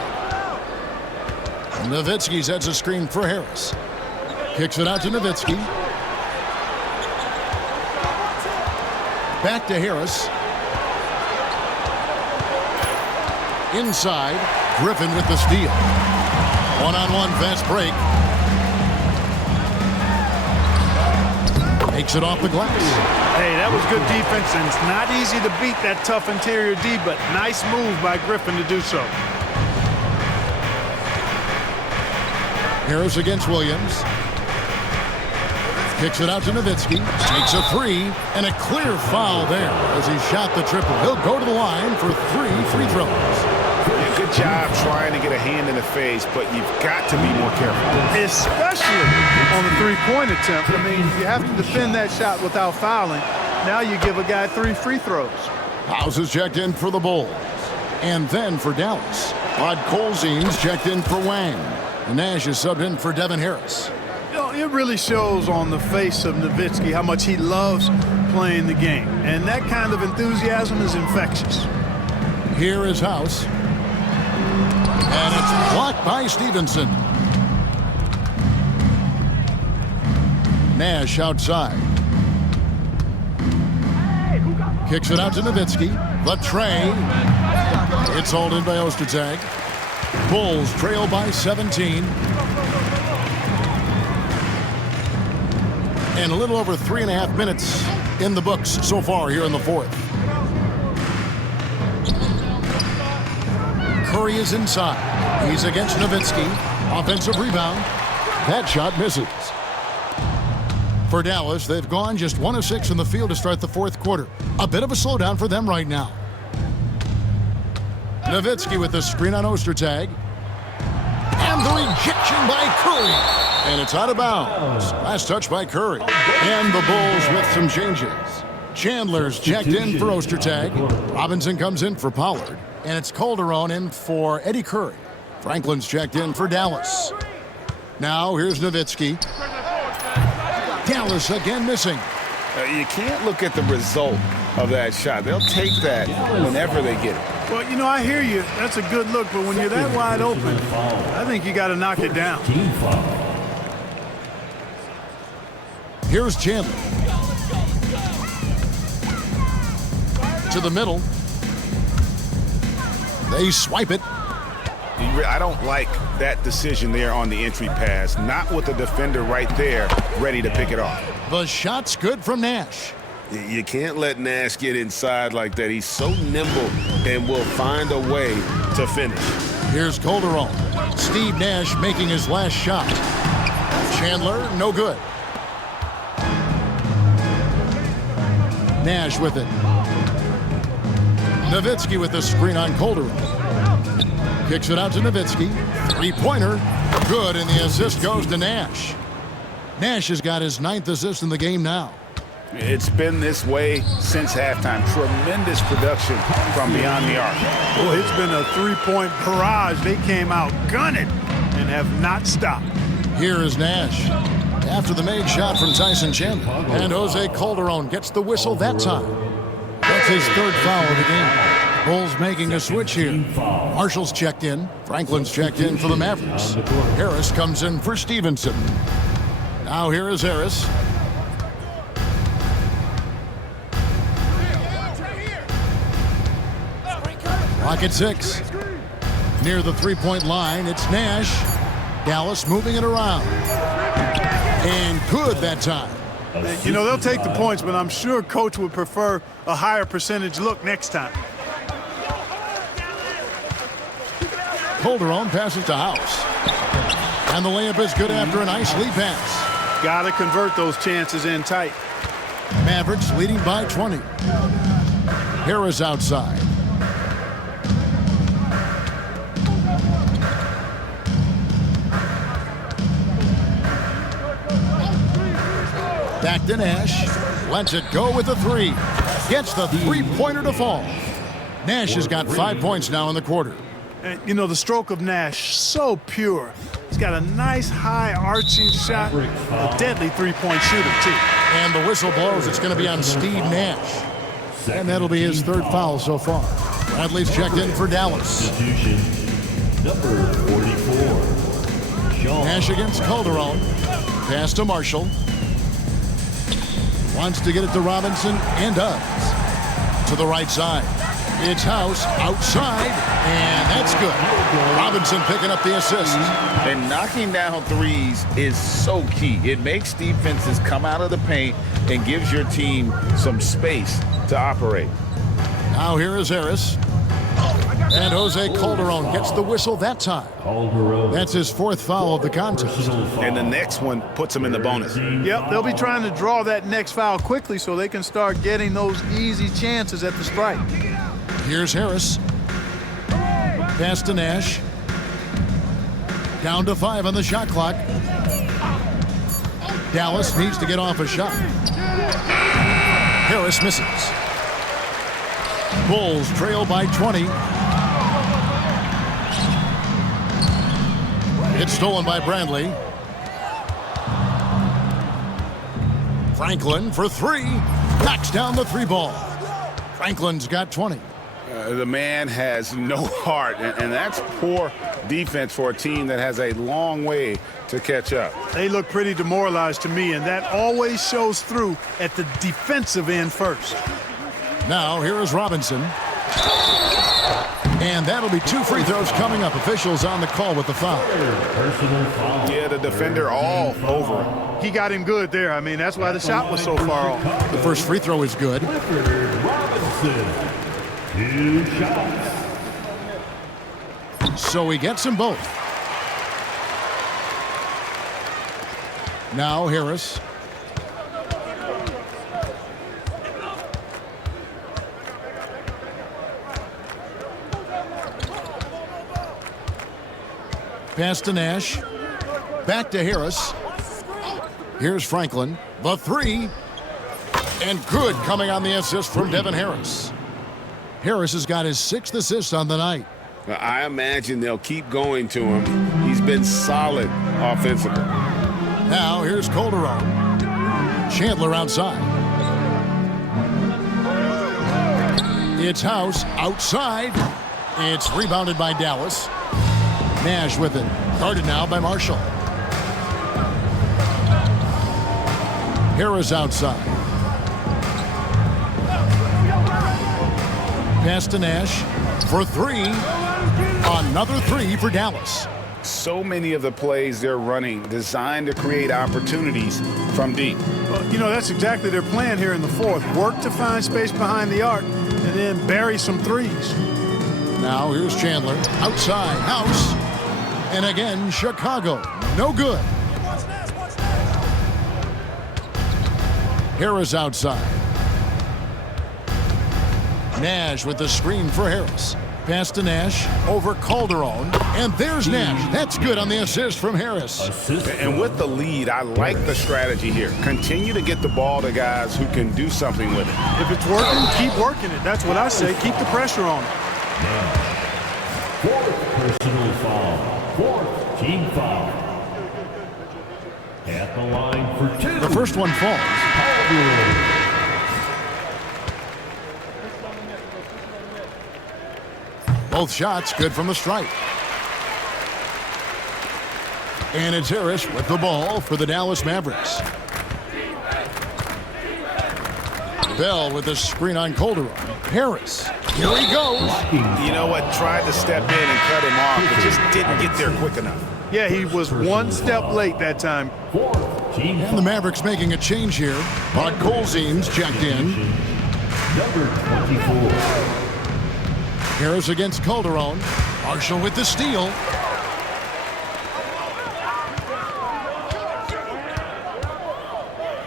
Nowitzki sets a screen for Harris. Kicks it out to Nowitzki. Back to Harris. Inside. Griffin with the steal. One-on-one fast break. Takes it off the glass. Hey, that was good defense, and it's not easy to beat that tough interior D, but nice move by Griffin to do so. Harris against Williams. Kicks it out to Nowitzki. Takes a 3, and a clear foul there as he shot the triple. He'll go to the line for 3 free throws. Yeah, good job trying to get a hand in the face, but you've got to be more careful. Especially on the three-point attempt. I mean, you have to defend that shot without fouling. Now you give a guy 3 free throws. House is checked in for the Bulls. And then for Dallas, Bud Colzine's checked in for Wang. Nash is subbed in for Devin Harris. You know, it really shows on the face of Nowitzki how much he loves playing the game. And that kind of enthusiasm is infectious. Here is House. And it's blocked by Stevenson. Nash outside. Kicks it out to Nowitzki. The tray. It's hauled in by Ostertag. Bulls trail by 17. And a little over 3.5 minutes in the books so far here in the fourth. Curry is inside. He's against Nowitzki. Offensive rebound. That shot misses. For Dallas, they've gone just 1 of 6 in the field to start the fourth quarter. A bit of a slowdown for them right now. Nowitzki with the screen on Ostertag. And the Injection by Curry. And it's out of bounds. Last touch by Curry. And the Bulls with some changes. Chandler's checked in for Ostertag. Robinson comes in for Pollard. And it's Calderon in for Eddie Curry. Franklin's checked in for Dallas. Now here's Nowitzki. Dallas again missing. You can't look at the result of that shot. They'll take that whenever they get it. Well, you know, I hear you. That's a good look, but when you're that wide open, I think you got to knock it down. Here's Chandler. To the middle. They swipe it. I don't like that decision there on the entry pass. Not with the defender right there ready to pick it off. The shot's good from Nash. You can't let Nash get inside like that. He's so nimble and will find a way to finish. Here's Calderon. Steve Nash making his last shot. Chandler, no good. Nash with it. Nowitzki with the screen on Calderon. Kicks it out to Nowitzki. Three-pointer. Good, and the assist goes to Nash. Nash has got his 9th assist in the game now. It's been this way since halftime. Tremendous production from beyond the arc. Well, it's been a three-point barrage. They came out gunning and have not stopped. Here is Nash. After the made shot from Tyson Chandler. And Jose Calderon gets the whistle that time. That's his 3rd foul of the game. Bulls making a switch here. Marshall's checked in. Franklin's checked in for the Mavericks. Harris comes in for Stevenson. Now here is Harris. Clock at 6. Near the three-point line, it's Nash. Dallas moving it around. And good that time. You know, they'll take the points, but I'm sure Coach would prefer a higher percentage look next time. Calderon passes to House. And the layup is good after a nice lead pass. Got to convert those chances in tight. Mavericks leading by 20. Harris outside. Back to Nash. Lets it go with the 3. Gets the three-pointer to fall. Nash has got 5 points now in the quarter. And, you know, the stroke of Nash, so pure. He's got a nice high arching shot. A deadly three-point shooter, too. And the whistle blows. It's going to be on Steve Nash. And that'll be his 3rd foul so far. Bradley's checked in for Dallas. Number 44. Nash against Calderon. Pass to Marshall. Wants to get it to Robinson and does. To the right side. It's House outside, and that's good. Robinson picking up the assist. And knocking down threes is so key. It makes defenses come out of the paint and gives your team some space to operate. Now here is Harris. And Jose Calderon gets the whistle that time. That's his 4th foul of the contest. And the next one puts him in the bonus. Yep, they'll be trying to draw that next foul quickly so they can start getting those easy chances at the strike. Here's Harris. Pass to Nash. Down to 5 on the shot clock. Dallas needs to get off a shot. Harris misses. Bulls trail by 20. It's stolen by Bradley. Franklin for 3. Knocks down the 3 ball. Franklin's got 20. The man has no heart, and that's poor defense for a team that has a long way to catch up. They look pretty demoralized to me, and that always shows through at the defensive end first. Now here is Robinson. And that'll be 2 free throws coming up. Officials on the call with the foul. Yeah, the defender all over him. He got him good there. I mean, that's why the shot was so far off. The first free throw is good. Robinson. 2 shots. So he gets them both. Now Harris. Pass to Nash. Back to Harris. Here's Franklin. The three. And good coming on the assist from Devin Harris. Harris has got his 6th assist on the night. I imagine they'll keep going to him. He's been solid offensively. Now here's Calderon. Chandler outside. It's House outside. It's rebounded by Dallas. Nash with it. Guarded now by Marshall. Harris outside. Pass to Nash for three. Another three for Dallas. So many of the plays they're running designed to create opportunities from deep. Well, you know, that's exactly their plan here in the fourth. Work to find space behind the arc and then bury some threes. Now here's Chandler. Outside, House. And again, Chicago. No good. Harris outside. Nash with the screen for Harris. Pass to Nash over Calderon. And there's Nash. That's good on the assist from Harris. And with the lead, I like the strategy here. Continue to get the ball to guys who can do something with it. If it's working, keep working it. That's what I say. Keep the pressure on it. Fourth personal foul. Fourth team foul. At the line for two. The first one falls. Both shots good from the stripe. And it's Harris with the ball for the Dallas Mavericks. Bell with the screen on Calderon. Harris. Here he goes. You know what? Tried to step in and cut him off, but just didn't get there quick enough. Yeah, he was one step late that time. And the Mavericks making a change here. Colzine's checked in. Number 24. Harris against Calderon. Marshall with the steal.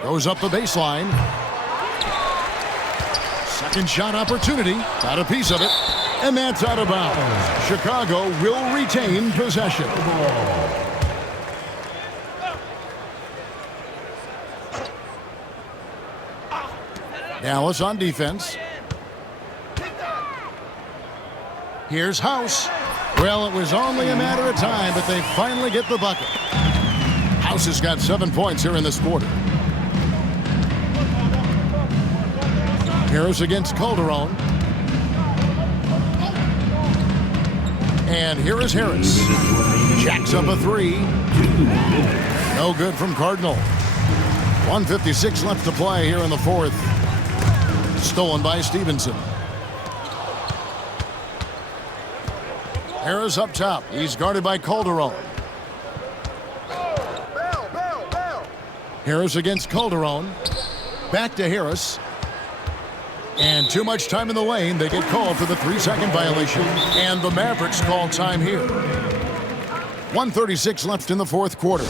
Goes up the baseline. Second shot opportunity. Got a piece of it. And that's out of bounds. Chicago will retain possession. Dallas on defense. Here's House. Well, it was only a matter of time, but they finally get the bucket. House has got 7 points here in this quarter. Harris against Calderon. And here is Harris. Jacks up a three. No good from Cardinal. 1:56 left to play here in the fourth. Stolen by Stevenson. Harris up top. He's guarded by Calderon. Harris against Calderon. Back to Harris. And too much time in the lane. They get called for the 3-second violation. And the Mavericks call time here. 1:36 left in the fourth quarter.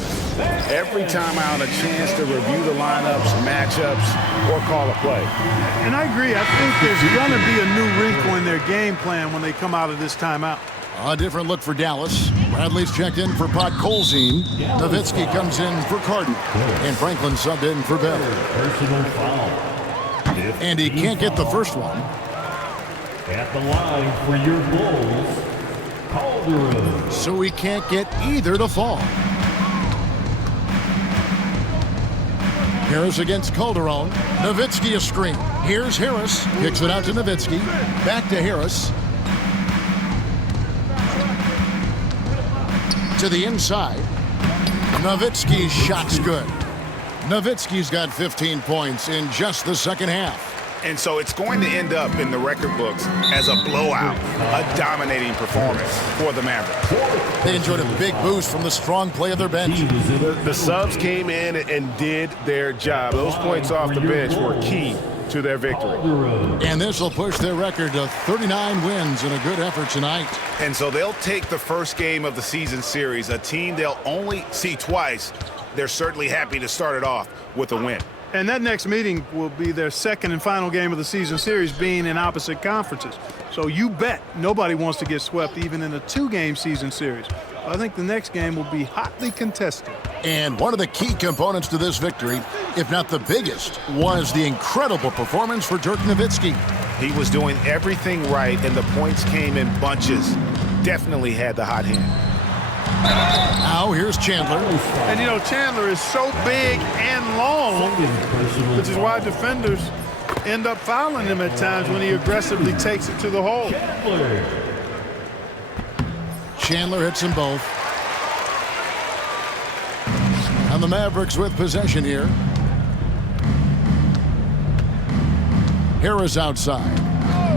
Every time out, a chance to review the lineups, matchups, or call a play. And I agree. I think there's going to be a new wrinkle in their game plan when they come out of this timeout. A different look for Dallas. Bradley's checked in for Colzine. Nowitzki comes in for Cardinal. And Franklin subbed in for Bell. Personal foul. And he can't get the first one. At the line for your Bulls, Calderon. So he can't get either to fall. Harris against Calderon. Nowitzki a screen. Here's Harris. Kicks it out to Nowitzki. Back to Harris. To the inside. Nowitzki's shot's good. Nowitzki's got 15 points in just the second half. And so it's going to end up in the record books as a blowout, a dominating performance for the Mavericks. They enjoyed a big boost from the strong play of their bench. The subs came in and did their job. Those points off the bench were key to their victory. And this will push their record to 39 wins in a good effort tonight. And so they'll take the first game of the season series, a team they'll only see twice. They're certainly happy to start it off with a win. And that next meeting will be their second and final game of the season series, being in opposite conferences. So you bet nobody wants to get swept even in a 2-game season series. I think the next game will be hotly contested. And one of the key components to this victory, if not the biggest, was the incredible performance for Dirk Nowitzki. He was doing everything right, and the points came in bunches. Definitely had the hot hand. Now here's Chandler. And, you know, Chandler is so big and long, which is why defenders end up fouling him at times when he aggressively takes it to the hole. Chandler hits them both. And the Mavericks with possession here. Harris outside.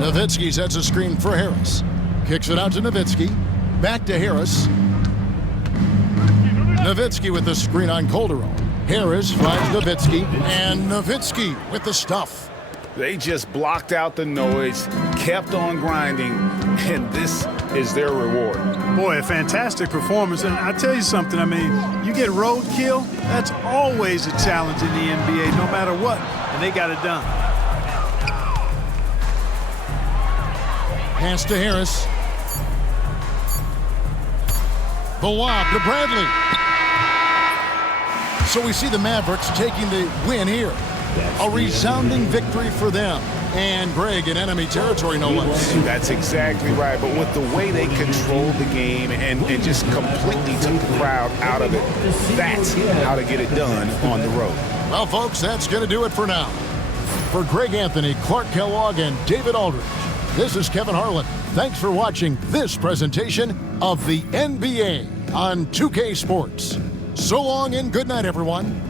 Nowitzki sets a screen for Harris. Kicks it out to Nowitzki. Back to Harris. Nowitzki with the screen on Calderon. Harris finds Nowitzki. And Nowitzki with the stuff. They just blocked out the noise, kept on grinding, and this is their reward. Boy, a fantastic performance. And I tell you something, I mean, you get roadkill, that's always a challenge in the NBA, no matter what. And they got it done. Pass to Harris. The lob to Bradley. So we see the Mavericks taking the win here. A resounding victory for them. And Greg in enemy territory, no less. That's exactly right. But with the way they controlled the game and just completely took the crowd out of it, that's how to get it done on the road. Well, folks, that's going to do it for now. For Greg Anthony, Clark Kellogg, and David Aldridge, this is Kevin Harlan. Thanks for watching this presentation of the NBA on 2K Sports. So long and good night, everyone.